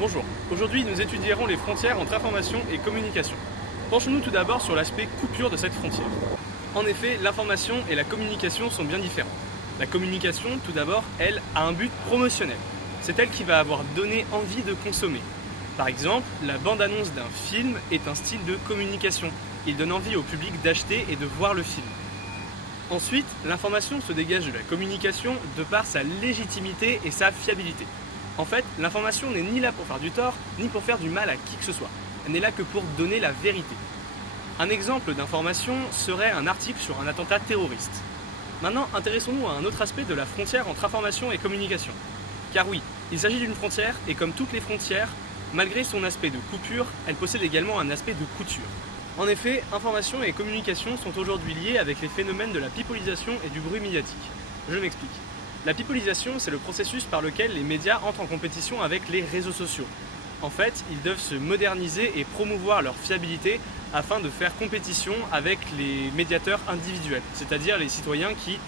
Bonjour, aujourd'hui nous étudierons les frontières entre information et communication. Penchons-nous tout d'abord sur l'aspect coupure de cette frontière. En effet, l'information et la communication sont bien différents. La communication, tout d'abord, elle, a un but promotionnel. C'est elle qui va avoir donné envie de consommer. Par exemple, la bande-annonce d'un film est un style de communication. Il donne envie au public d'acheter et de voir le film. Ensuite, l'information se dégage de la communication de par sa légitimité et sa fiabilité. En fait, l'information n'est ni là pour faire du tort, ni pour faire du mal à qui que ce soit. Elle n'est là que pour donner la vérité. Un exemple d'information serait un article sur un attentat terroriste. Maintenant, intéressons-nous à un autre aspect de la frontière entre information et communication. Car oui, il s'agit d'une frontière, et comme toutes les frontières, malgré son aspect de coupure, elle possède également un aspect de couture. En effet, information et communication sont aujourd'hui liés avec les phénomènes de la pipolisation et du bruit médiatique. Je m'explique. La pipolisation, c'est le processus par lequel les médias entrent en compétition avec les réseaux sociaux. En fait, ils doivent se moderniser et promouvoir leur fiabilité afin de faire compétition avec les médiateurs individuels, c'est-à-dire les citoyens qui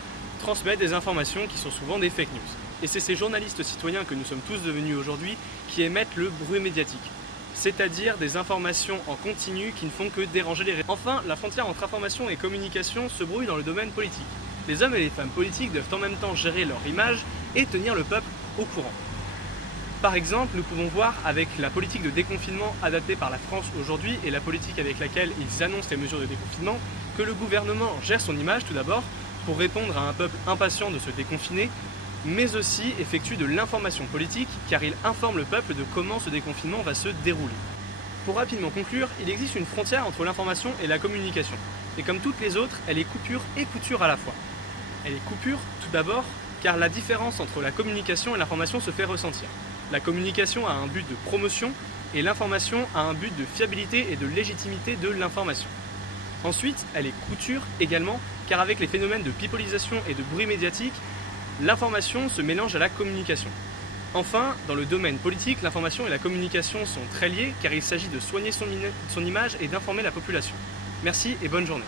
transmettent des informations qui sont souvent des fake news. Et c'est ces journalistes citoyens que nous sommes tous devenus aujourd'hui qui émettent le bruit médiatique, c'est-à-dire des informations en continu qui ne font que déranger les réseaux. Enfin, la frontière entre information et communication se brouille dans le domaine politique. Les hommes et les femmes politiques doivent en même temps gérer leur image et tenir le peuple au courant. Par exemple, nous pouvons voir avec la politique de déconfinement adaptée par la France aujourd'hui et la politique avec laquelle ils annoncent les mesures de déconfinement que le gouvernement gère son image tout d'abord pour répondre à un peuple impatient de se déconfiner, mais aussi effectue de l'information politique car il informe le peuple de comment ce déconfinement va se dérouler. Pour rapidement conclure, il existe une frontière entre l'information et la communication. Et comme toutes les autres, elle est coupure et couture à la fois. Elle est coupure, tout d'abord, car la différence entre la communication et l'information se fait ressentir. La communication a un but de promotion et l'information a un but de fiabilité et de légitimité de l'information. Ensuite, elle est couture également, car avec les phénomènes de pipolisation et de bruit médiatique, l'information se mélange à la communication. Enfin, dans le domaine politique, l'information et la communication sont très liées car il s'agit de soigner son image et d'informer la population. Merci et bonne journée.